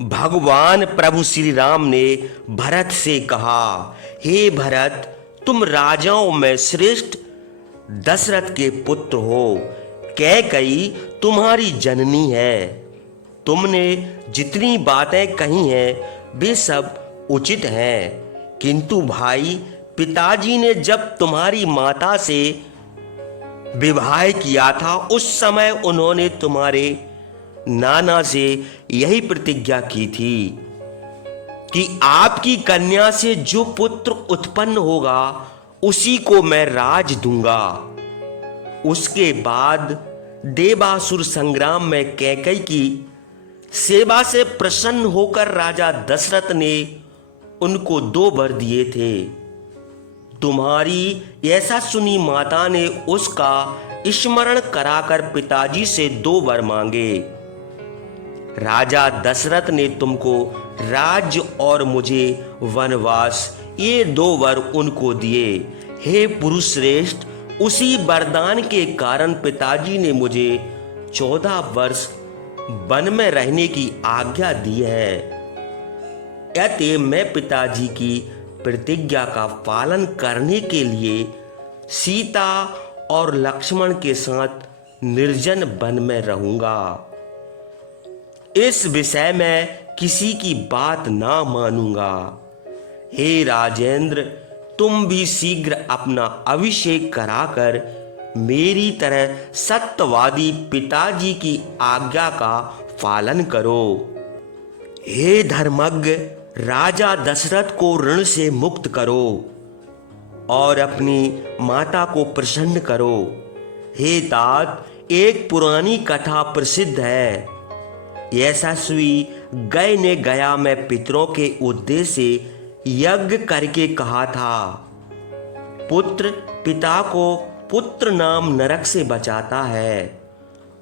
भगवान प्रभु श्री राम ने भरत से कहा, हे भरत, तुम राजाओं में श्रेष्ठ दशरथ के पुत्र हो। कैकेयी तुम्हारी जननी है। तुमने जितनी बातें कही हैं वे सब उचित हैं, किंतु भाई, पिताजी ने जब तुम्हारी माता से विवाह किया था उस समय उन्होंने तुम्हारे नाना से यही प्रतिज्ञा की थी कि आपकी कन्या से जो पुत्र उत्पन्न होगा उसी को मैं राज दूंगा। उसके बाद देवासुर संग्राम में कैकेयी की सेवा से प्रसन्न होकर राजा दशरथ ने उनको 2 वर दिए थे। तुम्हारी ऐसा सुनी माता ने उसका स्मरण कराकर पिताजी से 2 वर मांगे। राजा दशरथ ने तुमको राज्य और मुझे वनवास, ये 2 वर उनको दिए। हे पुरुष श्रेष्ठ, उसी वरदान के कारण पिताजी ने मुझे 14 वर्ष वन में रहने की आज्ञा दी है। अतः मैं पिताजी की प्रतिज्ञा का पालन करने के लिए सीता और लक्ष्मण के साथ निर्जन वन में रहूंगा। इस विषय में किसी की बात ना मानूंगा। हे राजेंद्र, तुम भी शीघ्र अपना अभिषेक कराकर मेरी तरह सत्यवादी पिताजी की आज्ञा का पालन करो। हे धर्मज्ञ, राजा दशरथ को ऋण से मुक्त करो और अपनी माता को प्रसन्न करो। हे तात, एक पुरानी कथा प्रसिद्ध है। यशस्वी गय ने गया में पितरों के उद्देश्य से यज्ञ करके कहा था, पुत्र पिता को पुत्र नाम नरक से बचाता है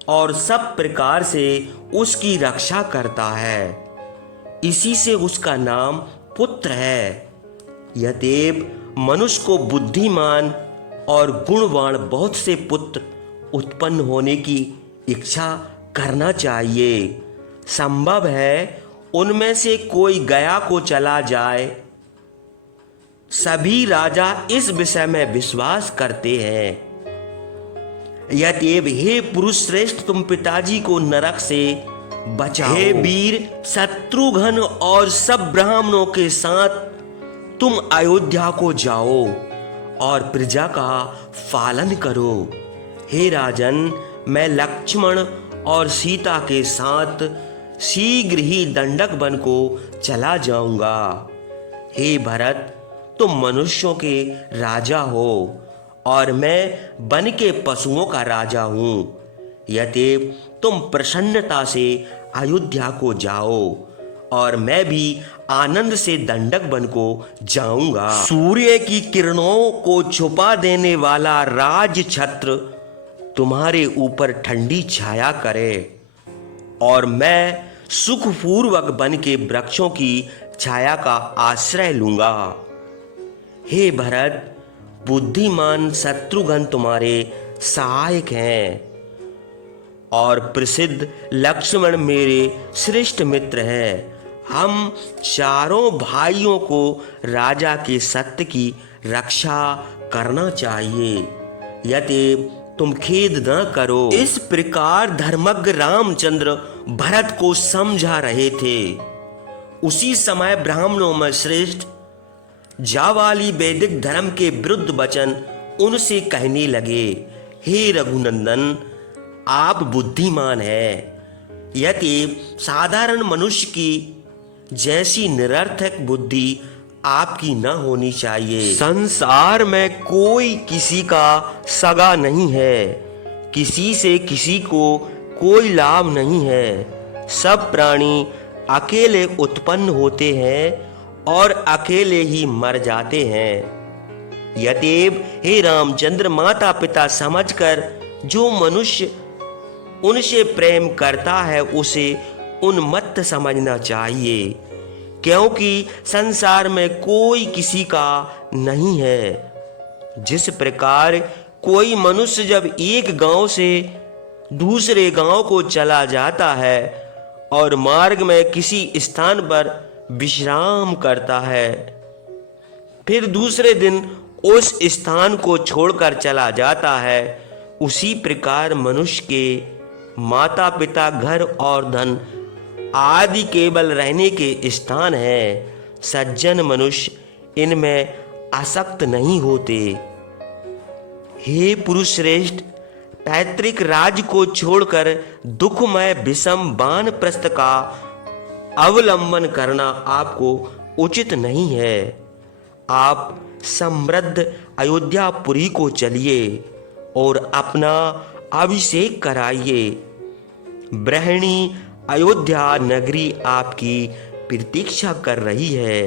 और सब प्रकार से उसकी रक्षा करता है। इसी से उसका नाम पुत्र है। यद्यप मनुष्य को बुद्धिमान और गुणवान बहुत से पुत्र उत्पन्न होने की इच्छा करना चाहिए। संभव है उनमें से कोई गया को चला जाए। सभी राजा इस विषय में विश्वास करते हैं। यद्यप हे पुरुष श्रेष्ठ, तुम पिताजी को नरक से बचाओ। हे वीर शत्रुघ्न और सब ब्राह्मणों के साथ तुम अयोध्या को जाओ और प्रजा का पालन करो। हे राजन, मैं लक्ष्मण और सीता के साथ शीघ्र ही दंडक वन को चला जाऊंगा। हे भरत, तुम मनुष्यों के राजा हो और मैं वन के पशुओं का राजा हूं। यद्यप तुम प्रसन्नता से अयोध्या को जाओ और मैं भी आनंद से दंडक वन को जाऊंगा। सूर्य की किरणों को छुपा देने वाला राज छत्र तुम्हारे ऊपर ठंडी छाया करे और मैं सुखपूर्वक वन के वृक्षों की छाया का आश्रय लूंगा। हे भरत, बुद्धिमान शत्रुघ्न तुम्हारे सहायक हैं और प्रसिद्ध लक्ष्मण मेरे श्रेष्ठ मित्र हैं। हम चारों भाइयों को राजा के सत्य की रक्षा करना चाहिए। यद्यप तुम खेद न करो। इस प्रकार धर्मज्ञ रामचंद्र भरत को समझा रहे थे। उसी समय ब्राह्मणों में श्रेष्ठ जावाली वैदिक धर्म के विरुद्ध वचन उनसे कहने लगे, हे रघुनंदन, आप बुद्धिमान हैं। यद्यप साधारण मनुष्य की जैसी निरर्थक बुद्धि आपकी न होनी चाहिए। संसार में कोई किसी का सगा नहीं है। किसी से किसी को कोई लाभ नहीं है। सब प्राणी अकेले उत्पन्न होते हैं और अकेले ही मर जाते हैं। यद्यप हे रामचंद्र, माता पिता समझकर जो मनुष्य उनसे प्रेम करता है उसे उन्मत्त समझना चाहिए, क्योंकि संसार में कोई किसी का नहीं है। जिस प्रकार कोई मनुष्य जब एक गांव से दूसरे गांव को चला जाता है और मार्ग में किसी स्थान पर विश्राम करता है, फिर दूसरे दिन उस स्थान को छोड़कर चला जाता है। उसी प्रकार मनुष्य के माता पिता, घर और धन आदि केवल रहने के स्थान है। सज्जन मनुष्य इनमें आसक्त नहीं होते। हे पुरुष श्रेष्ठ, पैतृक राज को छोड़कर दुखमय विषम वानप्रस्थ का अवलंबन करना आपको उचित नहीं है। आप समृद्ध अयोध्यापुरी को चलिए और अपना अभिषेक कराइए। बृहणी अयोध्या नगरी आपकी प्रतीक्षा कर रही है।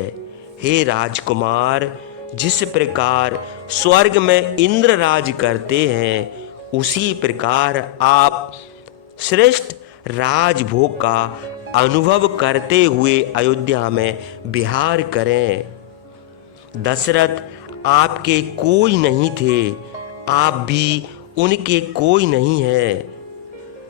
हे राजकुमार, जिस प्रकार स्वर्ग में इंद्र राज करते हैं, उसी प्रकार आप श्रेष्ठ राजभोग का अनुभव करते हुए अयोध्या में विहार करें। दशरथ आपके कोई नहीं थे, आप भी उनके कोई नहीं हैं।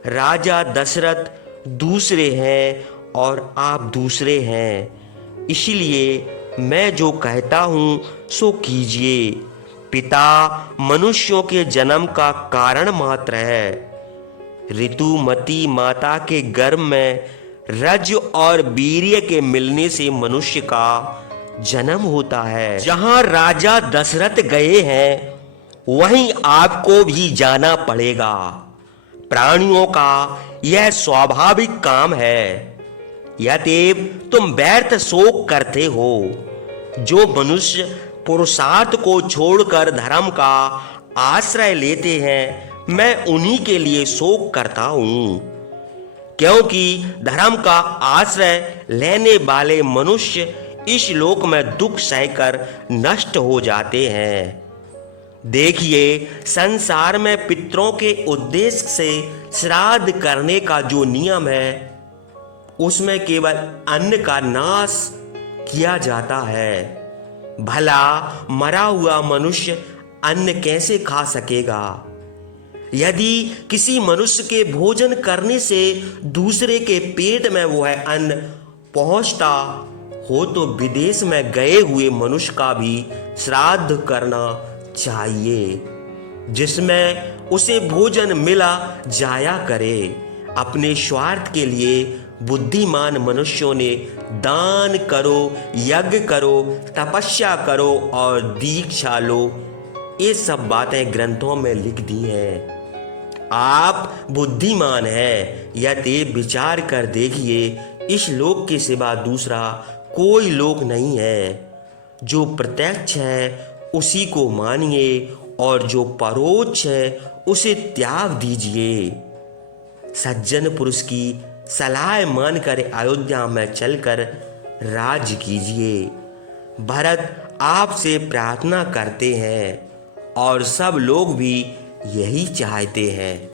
राजा दशरथ दूसरे हैं और आप दूसरे हैं। इसलिए मैं जो कहता हूँ सो कीजिए। पिता मनुष्यों के जन्म का कारण मात्र है। ऋतुमती माता के गर्भ में रज और वीर्य के मिलने से मनुष्य का जन्म होता है। जहां राजा दशरथ गए हैं, वहीं आपको भी जाना पड़ेगा। प्राणियों का यह स्वाभाविक काम है। यद्यप तुम व्यर्थ शोक करते हो। जो मनुष्य पुरुषार्थ को छोड़कर धर्म का आश्रय लेते हैं, मैं उन्हीं के लिए शोक करता हूं, क्योंकि धर्म का आश्रय लेने वाले मनुष्य इस लोक में दुख सहकर नष्ट हो जाते हैं। देखिए, संसार में पितरों के उद्देश्य से श्राद्ध करने का जो नियम है, उसमें केवल अन्न का नाश किया जाता है। भला मरा हुआ मनुष्य अन्न कैसे खा सकेगा? यदि किसी मनुष्य के भोजन करने से दूसरे के पेट में वह अन्न पहुंचता हो, तो विदेश में गए हुए मनुष्य का भी श्राद्ध करना चाहिए, जिसमें उसे भोजन मिला जाया करे। अपने स्वार्थ के लिए बुद्धिमान मनुष्यों ने दान करो, यज्ञ करो, तपस्या करो और दीक्षा लो, ये सब बातें ग्रंथों में लिख दी हैं। आप बुद्धिमान हैं, यद्यप विचार कर देखिए, इस लोक के सिवा दूसरा कोई लोक नहीं है। जो प्रत्यक्ष है उसी को मानिए और जो परोक्ष है उसे त्याग दीजिए। सज्जन पुरुष की सलाह मानकर अयोध्या में चलकर राज कीजिए। भरत आपसे प्रार्थना करते हैं और सब लोग भी यही चाहते हैं।